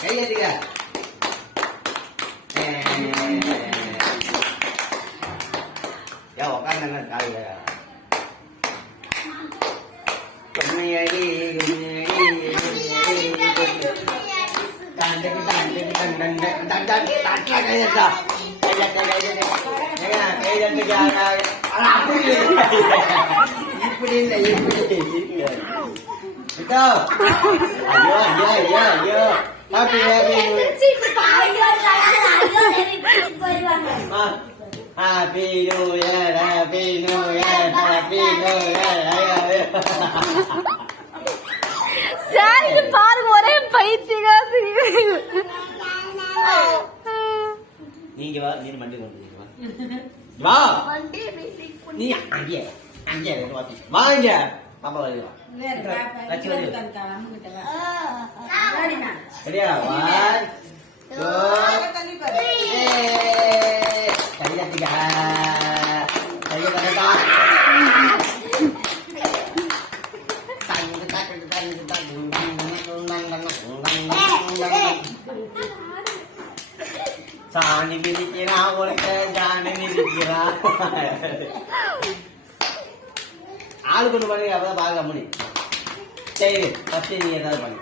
கையெழுத்துக்க ஏன் உட்காந்து காலையில இப்படி இல்லை ஐயோ ஐயோ ஐயோ ஐயோ happy happy new year happy new year happy new year sir இது பாருங்க ஒரே பைத்தியமா நீங்க வா நீ மண்டி கொண்டு வா நீ அங்கே அங்கே வாங்க பாப்பா வருவா சரியா 1 2 கையத்திக்கா கைய கட்டா சாணி மிதிக்கிறா உனக்கு ஜானி மிதிக்கிறா ஆளு கொண்டு பண்ணி அப்பதான் பார்க்க முடியும் சரி ஃபர்ஸ்ட் நீ ஏதாவது பண்ணு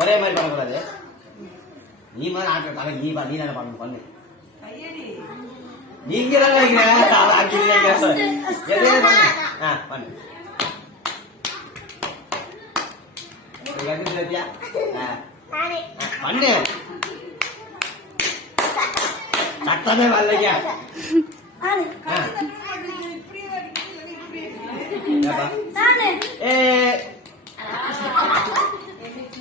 ஒரே மாதிரி பண்ணக்கூடாது நீ மாதிரி ஆட்ட தலை நீ நீ தானே பண்ணு பண்ணு நீங்க தானே பண்ணு பண்ணு சத்தமே வரலைங்க ஏ